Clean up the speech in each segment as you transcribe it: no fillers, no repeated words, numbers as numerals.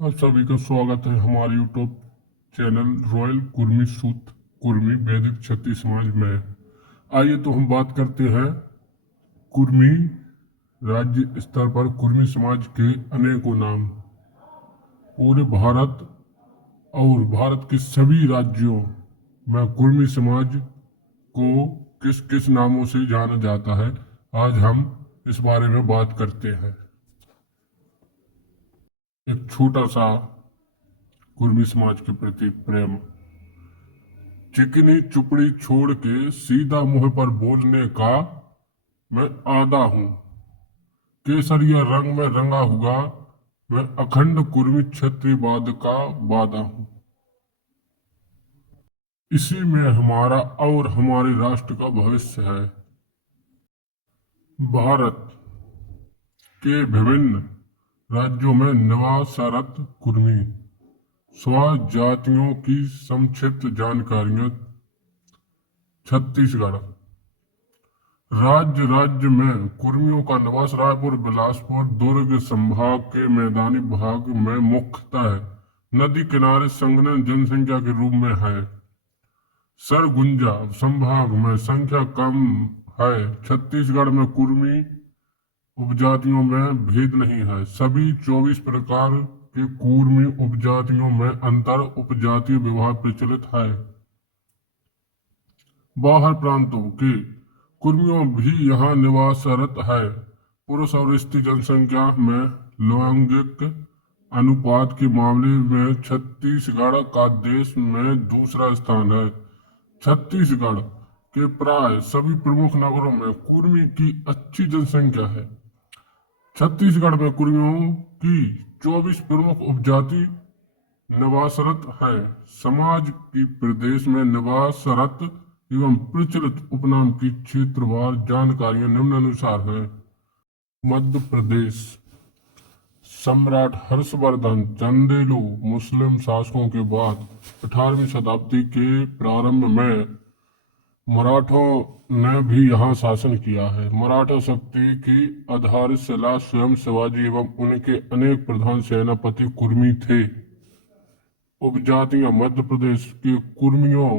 आप सभी का स्वागत है हमारे यूट्यूब चैनल रॉयल कुर्मी सूत कुर्मी वैदिक क्षत्रिय समाज में। आइए तो हम बात करते हैं कुर्मी राज्य स्तर पर कुर्मी समाज के अनेकों नाम। पूरे भारत और भारत के सभी राज्यों में कुर्मी समाज को किस किस नामों से जाना जाता है, आज हम इस बारे में बात करते हैं। एक छोटा सा कुर्मी समाज के प्रति प्रेम। चिकनी चुपड़ी छोड़ के सीधा मुंह पर बोलने का मैं आदा हूं। केसरिया रंग में रंगा हुआ मैं अखंड कुर्मी क्षत्रियवाद का वादा हूं। इसी में हमारा और हमारे राष्ट्र का भविष्य है। भारत के विभिन्न राज्यों में निवासरत कुर्मी स्वजातियों की संक्षिप्त जानकारियां। छत्तीसगढ़ राज्य राज्य में कुर्मियों का निवास रायपुर, बिलासपुर, दुर्ग संभाग के मैदानी भाग में मुख्यतः नदी किनारे संघनन जनसंख्या के रूप में है। सरगुजा संभाग में संख्या कम है। छत्तीसगढ़ में कुर्मी उपजातियों में भेद नहीं है। सभी 24 प्रकार के कुर्मी उपजातियों में अंतर उपजातीय विवाह प्रचलित है। बाहर प्रांतों के कुर्मियों भी यहाँ निवासरत है। पुरुष और स्त्री जनसंख्या में लैंगिक अनुपात के मामले में छत्तीसगढ़ का देश में दूसरा स्थान है। छत्तीसगढ़ के प्राय सभी प्रमुख नगरों में कुर्मी की अच्छी जनसंख्या है। छत्तीसगढ़ में कुर्मियों की 24 प्रमुख उपजाति निवासरत है। समाज की प्रदेश में निवासरत एवं प्रचलित उपनाम की क्षेत्रवार जानकारियां निम्नानुसार है। मध्य प्रदेश सम्राट हर्षवर्धन चंदेलु मुस्लिम शासकों के बाद 18वीं शताब्दी के प्रारंभ में मराठों ने भी यहाँ शासन किया है। मराठा शक्ति की आधारशिला स्वयं शिवाजी एवं उनके अनेक प्रधान सेनापति कुर्मी थे। उपजातियां मध्य प्रदेश के कुर्मियों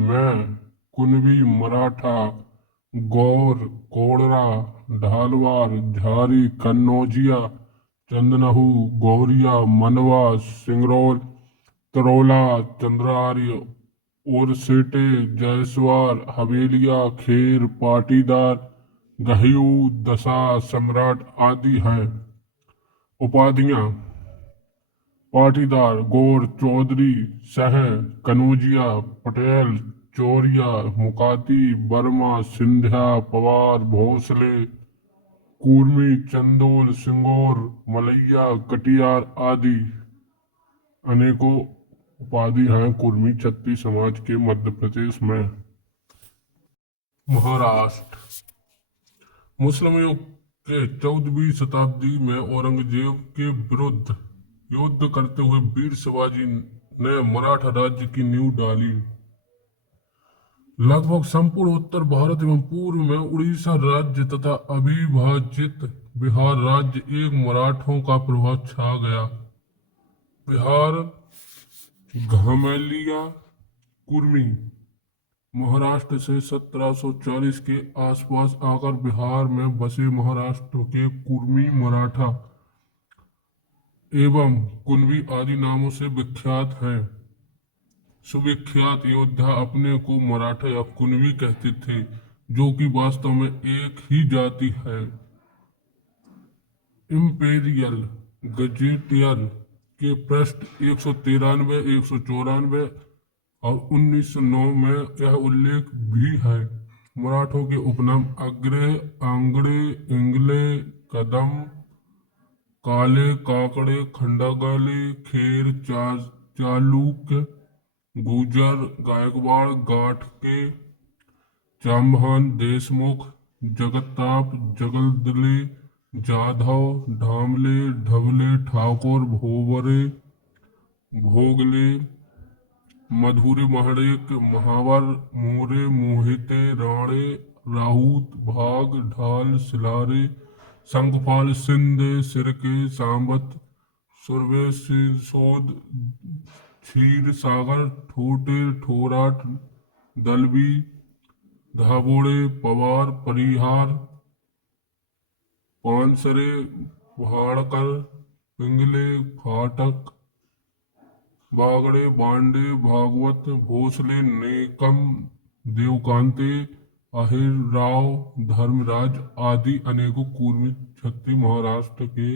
में कुनवी, मराठा, गौर, कोड़रा, ढालवार, झारी, कन्नौजिया, चंदनहू, गौरिया, मनवा, सिंगरौल, तरोला, चंद्रार्य, ओरसेटे, जायसवाल, हवेलिया, खेर, पाटीदार, गहियू, दशा, सम्राट आदि हैं। उपाधियां पाटीदार, गौर, चौधरी, सह, कनौजिया, पटेल, चौरिया, मुकाती, वर्मा, सिंधिया, पवार, भोसले, कुर्मी, चंदोल, सिंगौर, मलैया, कटियार आदि अनेकों उपाधि हैं कुर्मी क्षत्रिय समाज के मध्य प्रदेश में। महाराष्ट्र मुस्लिम युग के 14वीं शताब्दी में औरंगजेब के विरुद्ध युद्ध करते हुए वीर शिवाजी ने मराठा राज्य की नींव डाली। लगभग संपूर्ण उत्तर भारत एवं पूर्व में उड़ीसा राज्य तथा अविभाजित बिहार राज्य एक मराठों का प्रभाव छा गया। बिहार घमेलिया कुर्मी महाराष्ट्र से 1740 के आसपास आकर बिहार में बसे महाराष्ट्र के कुर्मी मराठा एवं कुनवी आदि नामों से विख्यात है। सुविख्यात योद्धा अपने को मराठा या कुनवी कहते थे, जो कि वास्तव में एक ही जाति है। इंपेरियल गजेटियर के पृष्ठ 193, 194 और 1909 में यह उल्लेख भी है। मराठों के उपनाम अग्रे, आंगड़े, इंगले, कदम, काले, काकड़े, खंडागले, खेर, चालुक्य, गुजर, गायकवाड़, गाटके, चाम्भान, देशमुख, जगताप, जगदले, जाधव, ढामले, ढबले, ठाकुर, भोवरे, भोगले, मधुरे, महड़ेक, महावर, मोरे, मोहिते, राणे, राऊत, भाग, ढाल, सिलारे, संगपाल, सिंधे, सिरके, सांबत, सुरवे सिसोद क्षीर सागर ठोटे ठोराट दलवी धाबोड़े पवार परिहार पानसरे भाड़कर पिंगले फाटक बागड़े बांडे भागवत भोसले नेकम देवकांते अहिर राव धर्मराज आदि अनेकों कुर्मी छत्ती महाराष्ट्र के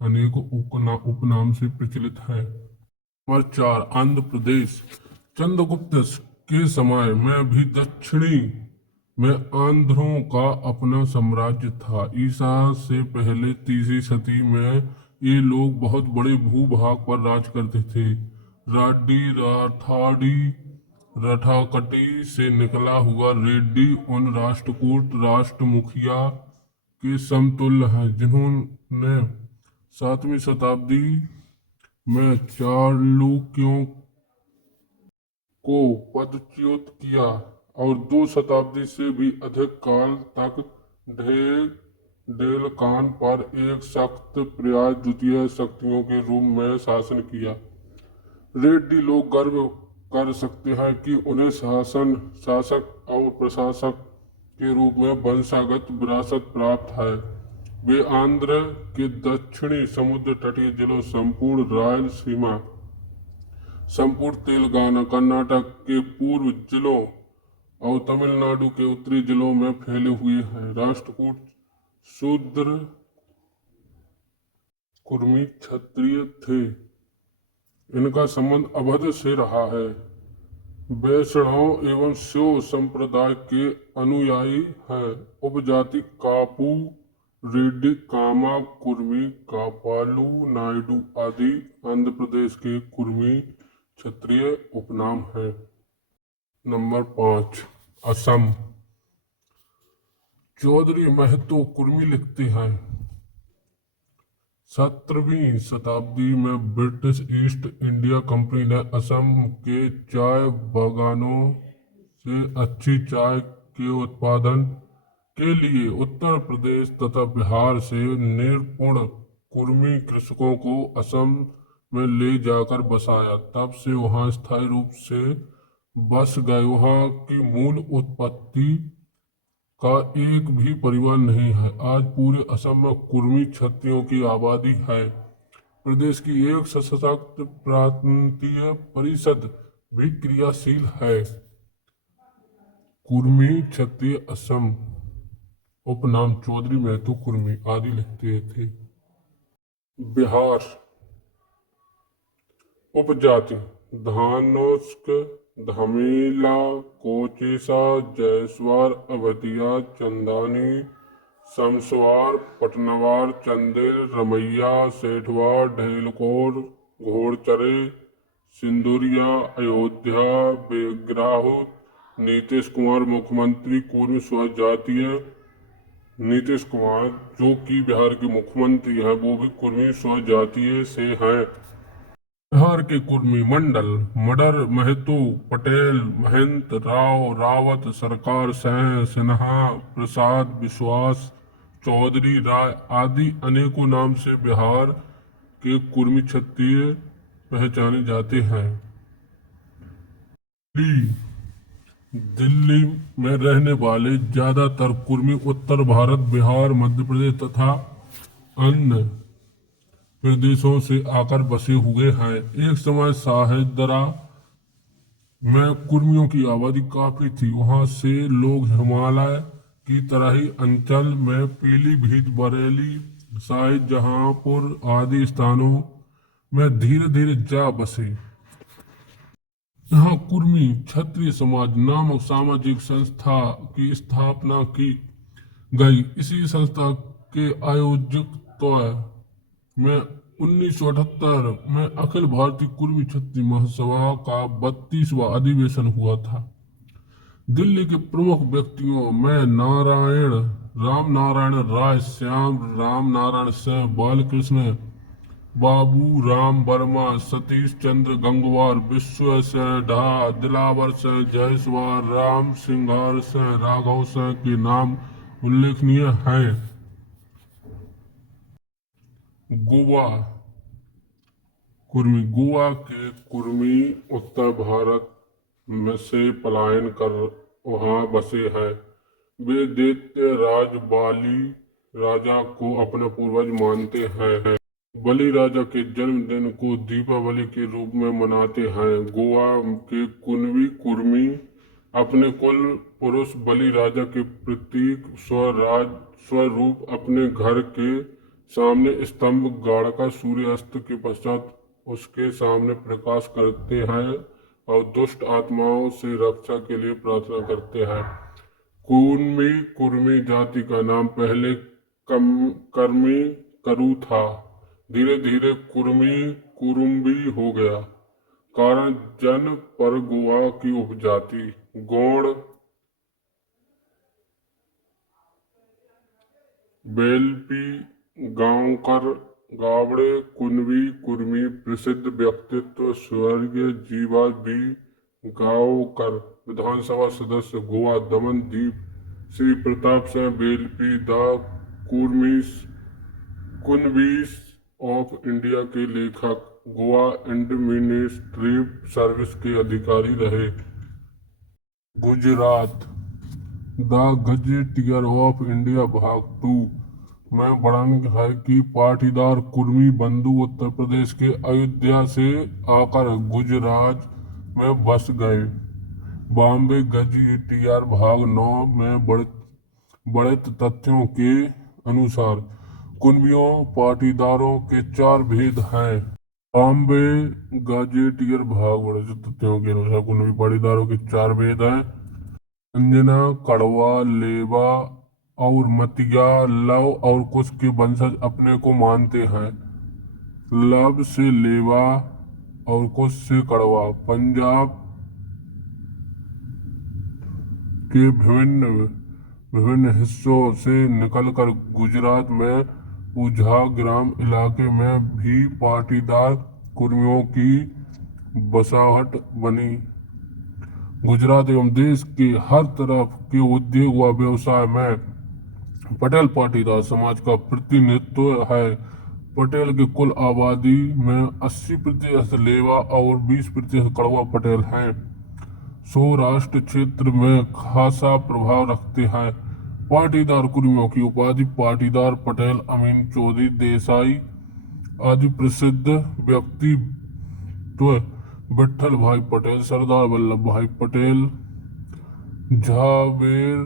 अनेकों उपनाम से प्रचलित है। नंबर 4 आंध्र प्रदेश। चंद्रगुप्त के समय में भी दक्षिणी में आंध्रों का अपना साम्राज्य था। ईसा से पहले तीसरी सदी में ये लोग बहुत बड़े भूभाग पर राज करते थे। राडी राठाडी रठाकटी से निकला हुआ रेड्डी उन राष्ट्रकूट राष्ट्र मुखिया के समतुल्य है जिन्होंने 7वीं शताब्दी में चालुक्यों को पदच्युत किया और 2 शताब्दी से भी अधिक काल तक डेलकान पर एक सख्त पर्याय द्वितीय शक्तियों के रूप में शासन किया। रेड्डी लोग गर्व कर सकते हैं कि उन्हें शासक और प्रशासक के रूप में वंशागत विरासत प्राप्त है। वे आंध्र के दक्षिणी समुद्र तटीय जिलों संपूर्ण रायलसीमा संपूर्ण तेलंगाना कर्नाटक के पूर्व जिलों और तमिलनाडु के उत्तरी जिलों में फैले हुए हैं। राष्ट्रकूट शूद्र कुर्मी क्षत्रिय थे। इनका संबंध अवध से रहा है। वैष्णव एवं शैव संप्रदाय के अनुयायी हैं। उपजाति कापू रेड्डी कामा कुर्मी कापालू नायडू आदि आंध्र प्रदेश के कुर्मी क्षत्रिय उपनाम है। नंबर 5 असम। चौधरी महतो कुर्मी लिखते हैं। 17वीं शताब्दी में ब्रिटिश ईस्ट इंडिया कंपनी ने असम के चाय बागानों से अच्छी चाय के उत्पादन के लिए उत्तर प्रदेश तथा बिहार से निपुण कुर्मी कृषकों को असम में ले जाकर बसाया। तब से वहां स्थायी रूप से बस गए। वहां की मूल उत्पत्ति का एक भी परिवार नहीं है। आज पूरे असम में कुर्मी क्षत्रियों की आबादी है। प्रदेश की एक सशक्त प्रांतीय परिषद भी क्रियाशील है। कुर्मी क्षत्रिय असम। उपनाम चौधरी महतो कुर्मी आदि लिखते थे। बिहार। उपजाति धानोस्क धमेला कोचेसा जयसवार अवधिया चंदानी समसवार पटनवार चंदेल रमैया सेठवार ढेलकोर घोड़चरे सिंदुरिया अयोध्या बेग्राहु। नीतीश कुमार मुख्यमंत्री कुर्मी स्वजातीय। नीतीश कुमार जो कि बिहार के मुख्यमंत्री हैं वो भी कुर्मी स्वजातीय से हैं। बिहार के कुर्मी मंडल मडर महतो पटेल महंत राव रावत सरकार सिन्हा प्रसाद विश्वास चौधरी राय आदि अनेकों नाम से बिहार के कुर्मी क्षत्रिय पहचाने जाते हैं। दिल्ली में रहने वाले ज्यादातर कुर्मी उत्तर भारत बिहार मध्य प्रदेश तथा अन्य प्रदेशों से आकर बसे हुए हैं। एक समय साहेदरा में कुर्मियों की आबादी काफी थी। वहां से लोग हिमालय की तरह ही अंचल में पीलीभीत बरेली शाहजहांपुर आदि स्थानों में धीरे धीरे जा बसे। यहाँ कुर्मी क्षत्रिय समाज नामक सामाजिक संस्था की स्थापना की गई। इसी संस्था के आयोजकत्व में 1978 में अखिल भारतीय कुर्मी क्षत्रिय महासभा का 32वां अधिवेशन हुआ था। दिल्ली के प्रमुख व्यक्तियों में राम नारायण राय श्याम राम नारायण सिंह बालकृष्ण बाबू राम वर्मा सतीश चंद्र गंगवार विश्व सिंह ढा दिलावर सिंह जायसवाल राम सिंघार सिंह राघव सिंह के नाम उल्लेखनीय हैं। गोवा कुर्मी गोवा के कुर्मी उत्तर भारत में से पलायन कर वहाँ बसे हैं। वे दैत्य राज बाली राजा को अपना पूर्वज मानते हैं। बलि राजा के जन्मदिन को दीपावली के रूप में मनाते हैं। गोवा के कुनवी कुर्मी अपने कुल पुरुष बलि राजा के प्रतीक स्वरूप अपने घर के सामने स्तंभ गाड़कर सूर्यास्त के पश्चात उसके सामने प्रकाश करते हैं और दुष्ट आत्माओं से रक्षा के लिए प्रार्थना करते हैं। कुर्मी कुर्मी जाति का नाम पहले कर्मी करू था, धीरे धीरे कुर्मी कुरुम्बी हो गया। कारण जन पर गोवा की उपजाति गौड़, बेलपी, गांवकर, गावड़े, कुनवी, कुर्मी प्रसिद्ध व्यक्तित्व स्वर्गीय जीवा बी गांवकर विधानसभा सदस्य Goa Daman Diu, Shri Pratap Singh Belpi the Kunbis of India के लेखक, गोवा एडमिनिस्ट्रेटिव सर्विस के अधिकारी रहे। Gujarat the gazetteer of India भाग 2 में वर्णन है कि पाटीदार कुर्मी बंधु उत्तर प्रदेश के अयोध्या से आकर गुजरात में बस गए। बॉम्बे गजेटियर भाग 9 में बढ़त तथ्यों के अनुसार कुर्मियों पाटीदारों के 4 भेद हैं। बॉम्बे गजेटियर भाग बढ़त तथ्यों के अनुसार कुर्मी पाटीदारों के 4 भेद हैं। अंजना, कड़वा, लेवा और मतिया लव और कुश के वंशज अपने को मानते हैं। लव से लेवा और कुश से कड़वा पंजाब के विभिन्न हिस्सों से निकलकर गुजरात में उझा ग्राम इलाके में भी पाटीदार कुर्मियों की बसाहट बनी। गुजरात एवं देश के हर तरफ के उद्योग व व्यवसाय में पटेल पाटीदार समाज का प्रतिनिधित्व है। पटेल की कुल आबादी में 80% लेवा और 20% कड़वा पटेल हैं। सौराष्ट्र क्षेत्र में खासा प्रभाव रखते हैं। पाटीदार कुर्मियों की उपाधि पाटीदार, पटेल, अमीन, चौधरी, देसाई आदि प्रसिद्ध व्यक्तित्व विठल भाई पटेल, सरदार वल्लभ भाई पटेल, झावेर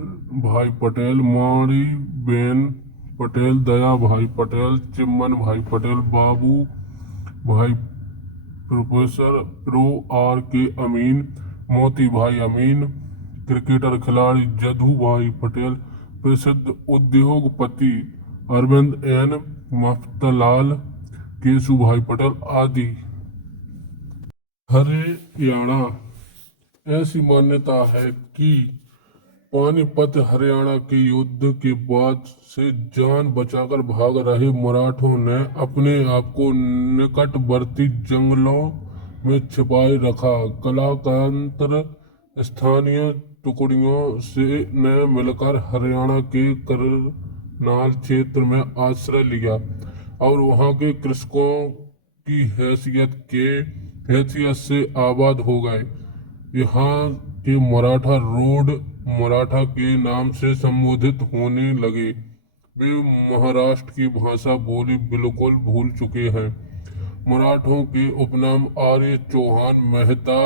भाई पटेल, माणी बेन पटेल, दया भाई पटेल, चिम्मन भाई पटेल, बाबू भाई प्रोफेसर प्रो आर के अमीन, मोती भाई अमीन, क्रिकेटर खिलाड़ी जदू भाई पटेल, प्रसिद्ध उद्योगपति अरविंद एन मफ्तलाल, केशु भाई पटेल आदि। हरियाणा ऐसी मान्यता है कि पानीपत हरियाणा के युद्ध के बाद से जान बचाकर भाग रहे मराठों ने अपने आप को निकटवर्ती जंगलों में छिपाए रखा। कलाकांतर स्थानीय टुकड़ियों से ने मिलकर हरियाणा के करनाल क्षेत्र में आश्रय लिया और वहां के कृषकों की हैसियत से आबाद हो गए। यहाँ के मराठा रोड मराठा के नाम से संबोधित होने लगे। वे महाराष्ट्र की भाषा बोली बिल्कुल भूल चुके हैं। मराठों के उपनाम आर्य, चौहान, मेहता,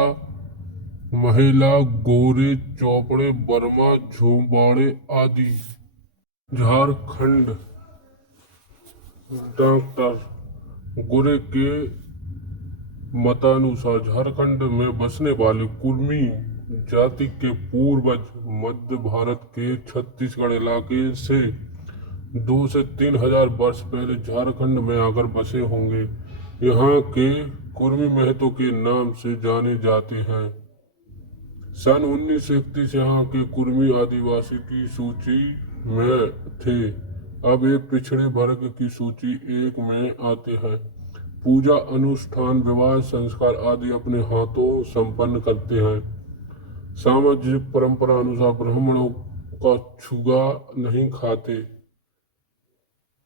महिला, गोरे, चौपड़े, वर्मा, झोंबाड़े आदि। झारखंड डॉक्टर गुरे के मतानुसार झारखंड में बसने वाले कुर्मी जाति के पूर्वज मध्य भारत के छत्तीसगढ़ इलाके से 2 से 3 हजार वर्ष पहले झारखंड में आकर बसे होंगे। यहाँ के कुर्मी महतो के नाम से जाने जाते हैं। सन 1931 यहाँ के कुर्मी आदिवासी की सूची में थे। अब एक पिछड़े वर्ग की सूची 1 में आते हैं। पूजा अनुष्ठान, विवाह, संस्कार आदि अपने हाथों संपन्न करते हैं। सामाजिक परंपरा अनुसार ब्राह्मणों का छुआ नहीं खाते।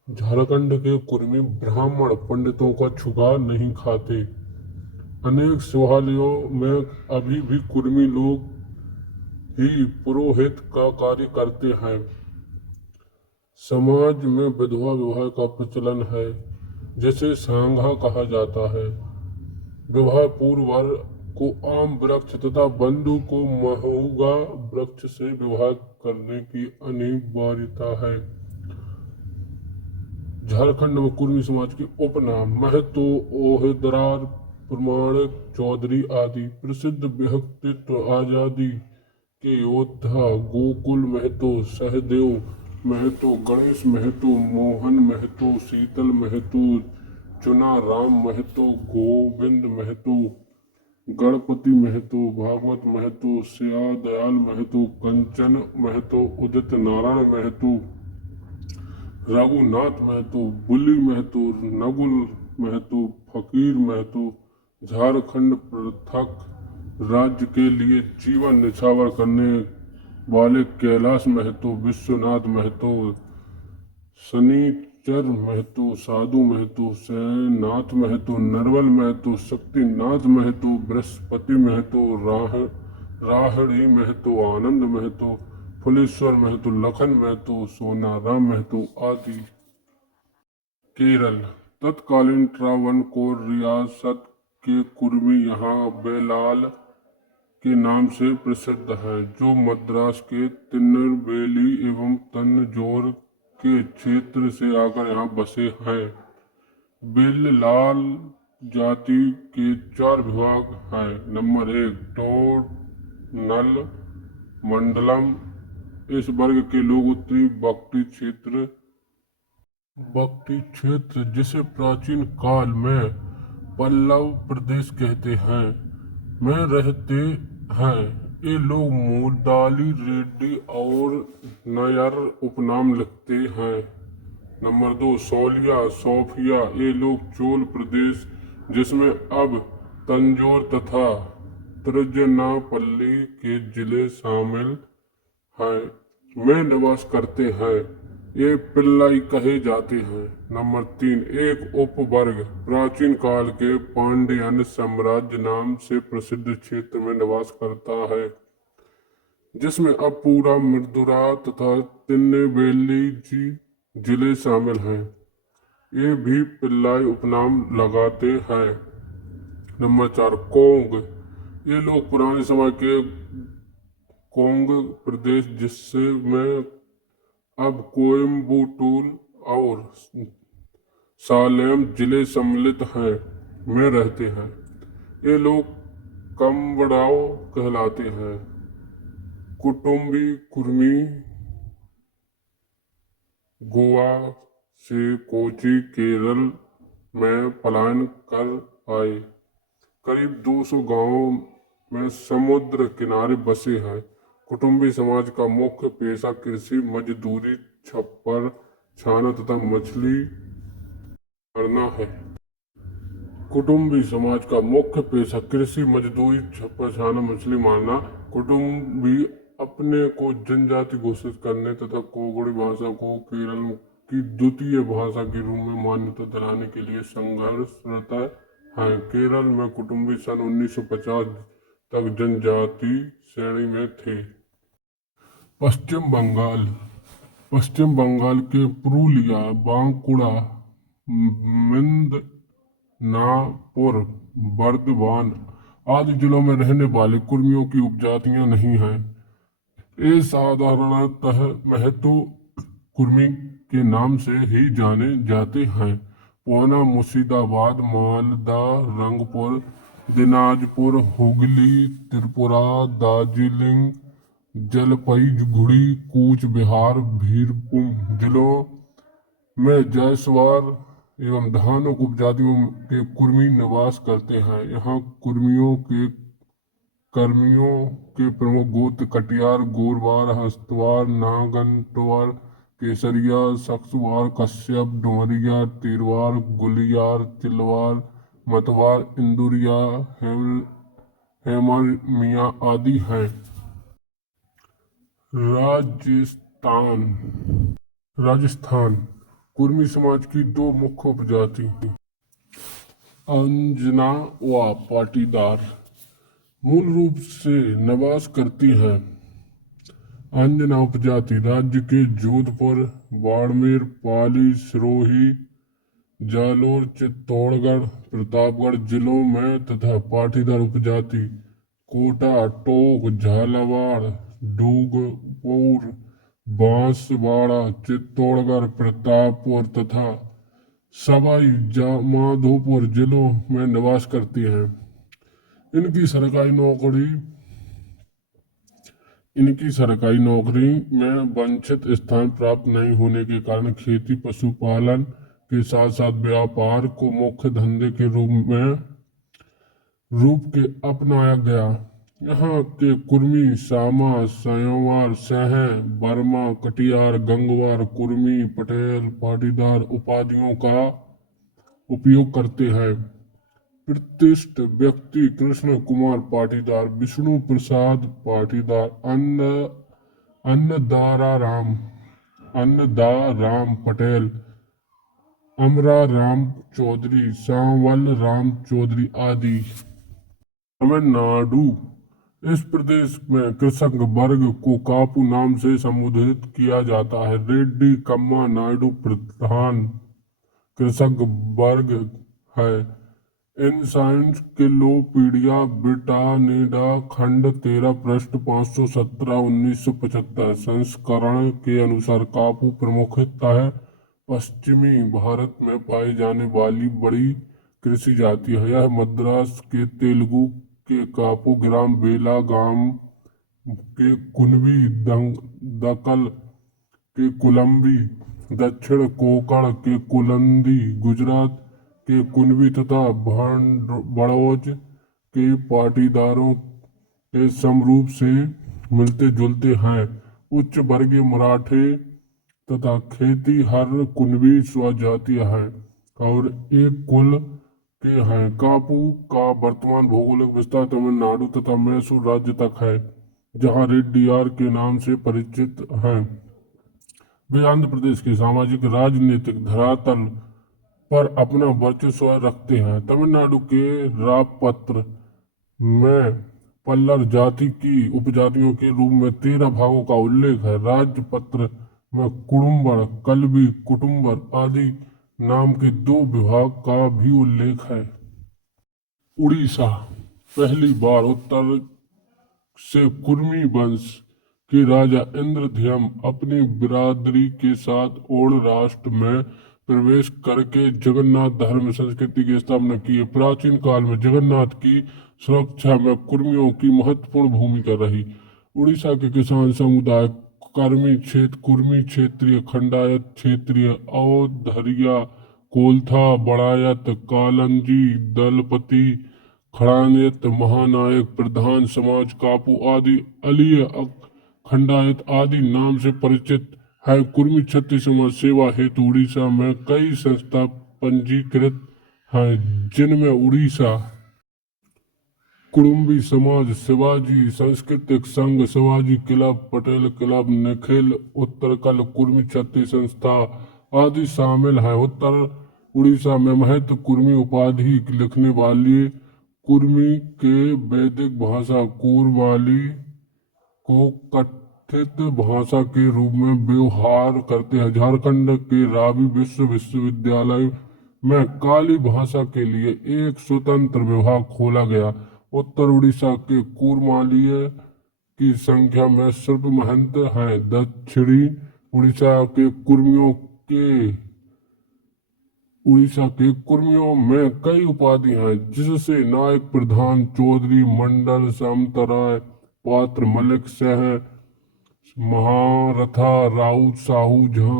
झारखंड के कुर्मी ब्राह्मण पंडितों का छुआ नहीं खाते। अनेक शिवालयों में अभी भी कुर्मी लोग ही पुरोहित का कार्य करते हैं। समाज में विधवा विवाह का प्रचलन है, जिसे सांगा कहा जाता है। विवाह पूर्व वर को आम वृक्ष तथा बंधु को महुआ वृक्ष से विवाह करने की अनिवार्यता है। झारखंड में कुर्मी समाज के उपनाम महतो, ओहिदरार, प्रमाणिक, चौधरी आदि प्रसिद्ध व्यक्तित्व आजादी के योद्धा गोकुल महतो, सहदेव महतो, गणेश महतो, मोहन महतो, शीतल महतो, चुनाराम महतो, गोविंद महतो, गणपति महतो, भागवत महतो, सिया दयाल महतो, कंचन महतो, उदित नारायण महतो, रघुनाथ महतो, बुल्ली महतो, नगुल महतो, फकीर महतो, झारखंड पृथक राज्य के लिए जीवन निछावर करने वाले कैलाश महतो, विश्वनाथ महतो, शनिचर महतो, साधु महतो, सैनाथ महतो, नरवल महतो, शक्तिनाथ महतो, बृहस्पति महतो, राहड़ी महतो, आनंद महतो, फुलेश्वर महतो, लखन महतो, सोनाराम महतो आदि। केरल तत्कालीन ट्रावनकोर रियासत के कुर्मी यहाँ बेलाल के नाम से प्रसिद्ध है, जो मद्रास के तिरुनेलवेली एवं तंजौर के क्षेत्र से आकर यहाँ बसे हैं। बेल्लाल जाति के 4 विभाग हैं। नंबर 1 टोडनल मंडलम। इस वर्ग के लोग उत्तरी बक्टी क्षेत्र जिसे प्राचीन काल में पल्लव प्रदेश कहते हैं में रहते हैं। ये लोग मोदाली, रेड्डी और नायर उपनाम लिखते हैं। नंबर 2 सोलिया, सोफिया। ये लोग चोल प्रदेश जिसमें अब तंजौर तथा तिरुचिरापल्ली के जिले शामिल हैं में निवास करते हैं। ये पिल्लाई कहे जाते हैं। नंबर 3 एक उपवर्ग प्राचीन काल के पांड्यन साम्राज्य नाम से प्रसिद्ध क्षेत्र में निवास करता है, जिसमें अब पूरा मृदुरा तथा तिरुनेलवेली जिले शामिल हैं। ये भी पिल्लाई उपनाम लगाते हैं। Number 4 Kong. ये लोग पुराने समय के कोंग प्रदेश जिससे में अब कोयम्बटूर और सालेम जिले सम्मिलित हैं में रहते हैं। ये लोग कम्बड़ाओ कहलाते हैं। कुटुम्बी कुर्मी गोवा से कोची केरल में पलायन कर आए। करीब 200 गांवों में समुद्र किनारे बसे हैं। कुटुम्बी समाज का मुख्य पेशा कृषि, मजदूरी, छप्पर छाना तथा मछली मारना है। कुटुम्बी समाज का मुख्य पेशा कृषि, मजदूरी, छप्पर छाना, मछली मारना। कुटुम्बी अपने को जनजाति घोषित करने तथा कोंकणी भाषा को केरल की द्वितीय भाषा के रूप में मान्यता दिलाने के लिए संघर्षरत हैं। केरल में कुटुम्बी सन 1950 तक जनजाति श्रेणी में थे। पश्चिम बंगाल पश्चिम बंगाल के पुरुलिया, बांकुड़ा, मिदनापुर, बर्दवान आदि जिलों में रहने वाले कुर्मियों की उपजातियां नहीं हैं। ये साधारणतः महतो कुर्मी के नाम से ही जाने जाते हैं। पूना, मुर्शिदाबाद, मालदा, रंगपुर, दिनाजपुर, हुगली, त्रिपुरा, दार्जिलिंग, जलपाईगुड़ी, कूच बिहार, बीरभूम जिलों में जायसवाल एवं धान उपजातियों के कुर्मी निवास करते हैं। यहाँ कर्मियों के प्रमुख गोत्र कटियार, गोरवार, हस्तवार, नागनटवार, केसरिया, सक्सवार, कश्यप, डुमरिया, तीरवार, गुलियार, चिलवार, मतवार, इंदुरिया, हेमर मियाँ आदि हैं। राजस्थान। राजस्थान। राजस्थान। राजस्थान। राजस्थान। राजस्थान। राजस्थान। राजस्थान। राजस्थान। राजस्थान। राजस्थान। राजस्थान। राजस्थान। राजस्थान। कुर्मी समाज की 2 मुख्य उपजाति अंजना व पाटीदार मूल रूप से निवास करती हैं। अंजना उपजाति राज्य के जोधपुर, बाड़मेर, पाली, सिरोही, जालोर, चित्तौड़गढ़, प्रतापगढ़ जिलों में तथा पाटीदार उपजाति कोटा, टोक, झालावाड़, डूंगरपुर, बांसवाड़ा, चित्तौड़गढ़, प्रतापपुर तथा सवाई माधोपुर जिलों में निवास करती हैं। इनकी सरकारी नौकरी इनकी सरकारी नौकरी में वांछित स्थान प्राप्त नहीं होने के कारण खेती पशुपालन के साथ साथ व्यापार को मुख्य धंधे के रूप के अपनाया गया। यहाँ के कुर्मी, सामा, सयोवार, सह, बर्मा, कटियार, गंगवार, कुर्मी, पटेल, पाटीदार उपाधियों का उपयोग करते हैं। प्रतिष्ठित व्यक्ति कृष्ण कुमार पाटीदार, विष्णु प्रसाद पाटीदार, अन्नदाराम पटेल, अमरा राम चौधरी, सांवल राम चौधरी आदि। तमिलनाडु। इस प्रदेश में कृषक वर्ग को कापू नाम से संबोधित किया जाता है। रेड्डी, कम्मा, नायडू प्रधान कृषक वर्ग है। एनसाइक्लोपीडिया ब्रिटानिका खंड 13 पृष्ठ 517 1975 संस्करण के अनुसार कापू प्रमुखतः पश्चिमी भारत में पाई जाने वाली बड़ी कृषि जाति है। यह मद्रास के तेलुगु के कापू, ग्राम बेलागाम के कुनबी, दक्कल के कुलम्बी, दक्षिण कोंकण के कुलंदी, गुजरात के कुनबी तथा बड़ौज के पाटीदारों के समरूप से मिलते जुलते हैं। उच्च वर्गीय मराठे तथा खेती हर कुनबी स्वजातीय है और एक कुल के हैं। कापू का वर्तमान भौगोलिक विस्तार तमिलनाडु तथा मैसूर राज्य तक है, जहां रेड्डीयार के नाम से परिचित हैं। वे आंध्र प्रदेश के सामाजिक राजनीतिक धरातल पर अपना वर्चस्व रखते हैं। तमिलनाडु के राजपत्र में पल्लर जाति की उपजातियों के रूप में 13 भागों का उल्लेख है। राजपत्र में कुडुम्बर, कल्बी, कुटुम्बर आदि नाम के 2 विभाग का भी उल्लेख है। उड़ीसा। पहली बार उत्तर से कुर्मी वंश के राजा इंद्रद्युम्न अपनी बिरादरी के साथ ओड राष्ट्र में प्रवेश करके जगन्नाथ धर्म संस्कृति की स्थापना की। प्राचीन काल में जगन्नाथ की सुरक्षा में कुर्मियों की महत्वपूर्ण भूमिका रही। उड़ीसा के किसान समुदाय कुर्मी क्षेत्रीय, खंडायत क्षेत्रीय, अवधरिया, कोलथा, बड़ायत, कालंजी, दलपति, खड़ायत, महानायक, प्रधान समाज, कापू आदि, अलीय, खंडायत आदि नाम से परिचित है। कुर्मी क्षत्रिय समाज सेवा हेतु उड़ीसा में कई संस्था पंजीकृत हैं, जिनमें उड़ीसा कुडुम्बी समाज, शिवाजी सांस्कृतिक संघ, शिवाजी क्लब, पटेल क्लब, निखिल उत्तरकल कुर्मी क्षत्रिय संस्था आदि शामिल हैं। उत्तर उड़ीसा में महत्व कुर्मी उपाधि लिखने वाली कुर्मी के वैदिक भाषा कुरवाली को कथित भाषा के रूप में व्यवहार करते हैं। झारखंड के रावी विश्वविद्यालय में काली भाषा के लिए एक स्वतंत्र विभाग खोला गया। उत्तर उड़ीसा के कुरमालीय की संख्या में सिर्फ महंत हैं। दक्षिणी उड़ीसा के कुर्मियों में कई उपाधि हैं, जिससे नायक, प्रधान, चौधरी, मंडल, सामंतराय, पात्र, मलिक, सह, महारथा, राउत, साहू, झा,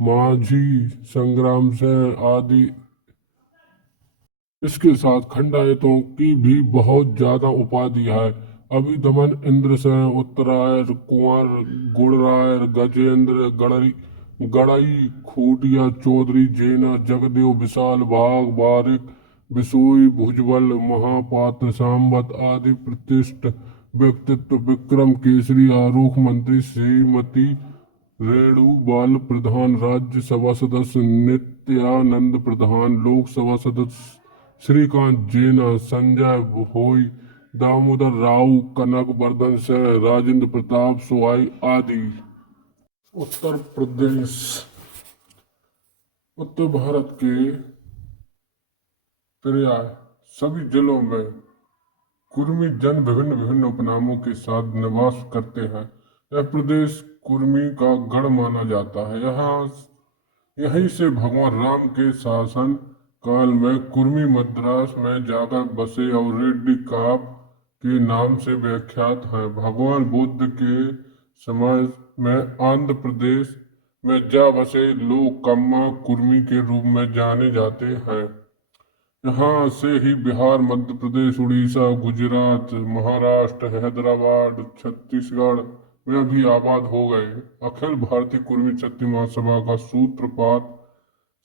माझी, संग्राम सह आदि। इसके साथ खंडायतों की भी बहुत ज्यादा उपाधि है। अभिदमन, इंद्रसेन, उत्तरायण, कुंवर, गुणराय, गजेंद्र, गड़ई, खूटिया, चौधरी, जैना, जगदेव, विशाल, भाग, बारिक, बिसोई, भुजबल, महापात्र, सांबत आदि प्रतिष्ठित व्यक्तित्व। विक्रम केसरी, आरूख मंत्री, श्रीमती रेणुबाल प्रधान, राज्यसभा सदस्य नित्यानंद प्रधान, लोकसभा सदस्य श्रीकांत जेना, संजय भोई, दामोदर राव, कनक वर्धन सिंह, राजेंद्र प्रताप सोहाई आदि। उत्तर प्रदेश। उत्तर भारत के प्राय सभी जिलों में कुर्मी जन विभिन्न विभिन्न उपनामों के साथ निवास करते हैं। यह प्रदेश कुर्मी का गढ़ माना जाता है। यहीं से भगवान राम के शासन काल में कुर्मी मद्रास में जाकर बसे और रेड्डी काप के नाम से विख्यात हैं। भगवान बुद्ध के समय में आंध्र प्रदेश में जा बसे लोग कम्मा कुर्मी के रूप में जाने जाते हैं। यहाँ से ही बिहार, मध्य प्रदेश, उड़ीसा, गुजरात, महाराष्ट्र, हैदराबाद, छत्तीसगढ़ में भी आबाद हो गए। अखिल भारतीय कुर्मी क्षत्रिय महासभा का सूत्रपात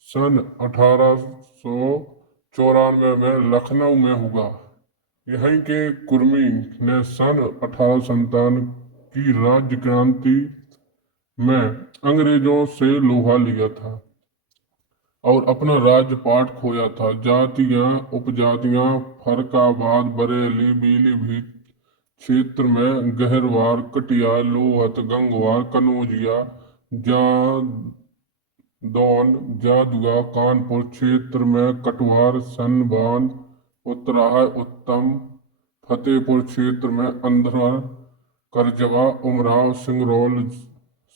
सन 1894 में लखनऊ में हुआ। यहीं के कुर्मी ने सन 1857 की राज्य क्रांति में अंग्रेजों से लोहा लिया था और अपना राजपाट खोया था। जातियां उपजातियां फरकाबाद, बरेली, पीलीभीत क्षेत्र में गहरवार, कटियार, लोहत, गंगवार, कनौजिया, जादौन, जादुआ, कानपुर क्षेत्र में कटवार, सनबान, उत्तराह, उत्तम, फतेहपुर क्षेत्र में अंधर, करजवा, उमराव, सिंगरौल,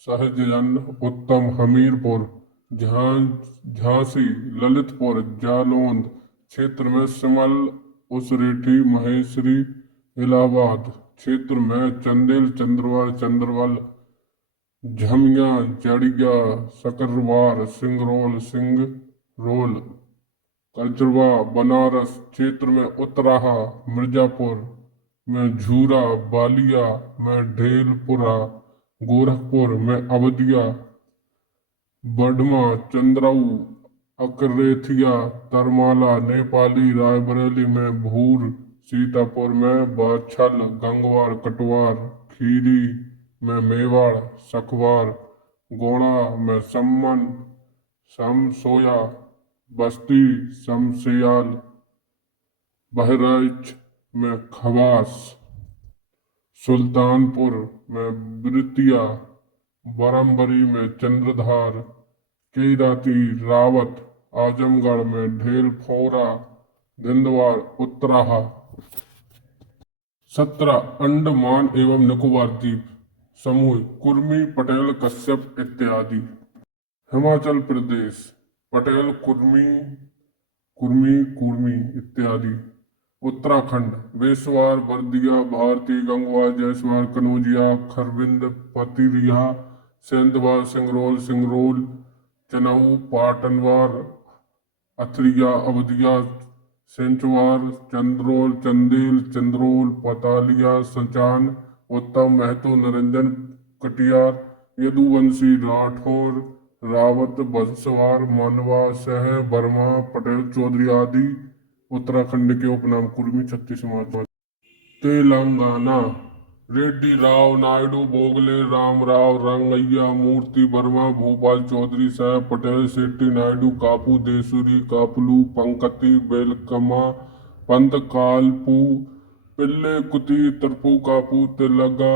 सहजन, उत्तम, हमीरपुर, झांसी, ललितपुर, जालौन क्षेत्र में सिमल, उसरेठी, महेश्वरी, इलाहाबाद क्षेत्र में चंदेल, चंद्रवाल, चंद्रवल, झमिया, जड़िया, सकरवार, सिंगरौल, सिंगरौल, कचरवा, बनारस क्षेत्र में उत्तराहा, मिर्जापुर में झूरा, बालिया में ढेलपुरा, गोरखपुर में अवधिया, बडमा, चंद्रऊ, अकरेथिया, तरमाला, नेपाली, रायबरेली में भूर, सीतापुर में बाछल, गंगवार, कटवार, खीरी में मेवाड़, सखवार, गोड़ा में सम्मन, समसोया, बस्ती, शमशेयाल, बहराइच में खवास, सुल्तानपुर में ब्रितिया, बरमबरी में चंद्रधार, केराती, रावत, आजमगढ़ में ढेल फोरा, धिंदवार, उत्तराहा। 17 अंडमान एवं निकोबार द्वीप समूह कुर्मी, पटेल, कश्यप इत्यादि। हिमाचल प्रदेश पटेल, कुर्मी, कुर्मी इत्यादि। उत्तराखंड बेसवार, बर्दिया, भारती, गंगवार, जयसवार, कनौजिया, खरबिंद, पतिरिया, सेंधवार, सिंगरौल, सिंगरौल, चनऊ, पाटनवार, अथरिया, अवधिया, सेंचवार, चंद्रोल, चंदेल, चंद्रोल, पतालिया, सचान, उत्तम, महतो, निरंजन, कटियार, यदुवंशी, राठौर, रावत, बंसवार, मानवा, सह, वर्मा, पटेल, चौधरी आदि उत्तराखंड के उपनाम कुर्मी छत्तीस समाज। तेलंगाना रेड्डी, राव, नायडू, बोगले, रामराव, रंगैया, मूर्ति, वर्मा, भोपाल, चौधरी, साहब, पटेल, शेट्टी, नायडू, कापू, देसुरी, कापलू, पंकती, बेलकमा, पंत, कालपू, पिल्ले, कुती, तरपू, कापू, तिलगा,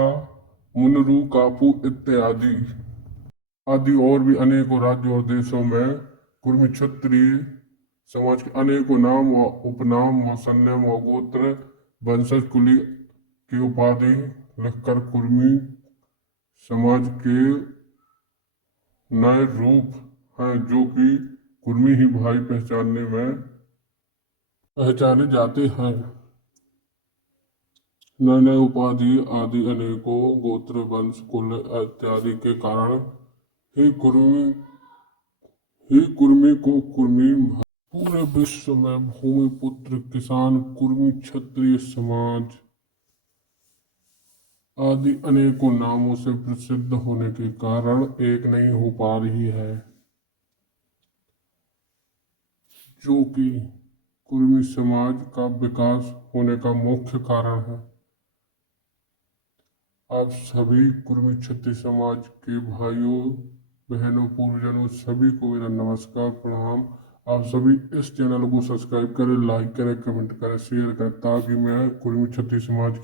मुनरू, कापू इत्यादि। आदि और भी अनेकों राज्यों और देशों में कुर्मी क्षत्रिय समाज के अनेकों नाम व उपनाम व सन्नाम व गोत्र, वंशज, कुली की उपाधि लिखकर कुर्मी समाज के नए रूप हैं जो कि कुर्मी ही भाई पहचाने जाते हैं। नए नए उपाधि आदि अनेकों गोत्र, वंश, कुल इत्यादि के कारण ही कुर्मी को कुर्मी। पूरे विश्व में भूमिपुत्र, किसान, कुर्मी, क्षत्रिय समाज आदि अनेकों नामों से प्रसिद्ध होने के कारण एक नहीं हो पा रही है, जो कि कुर्मी समाज का विकास होने का मुख्य कारण है। आप सभी कुर्मी क्षत्रिय समाज के भाइयों, बहनों, पूर्वजनों सभी को मेरा नमस्कार, प्रणाम। आप सभी इस चैनल को सब्सक्राइब करें, लाइक करें, कमेंट करें, शेयर करें, ताकि मैं कुर्मी क्षत्रिय समाज की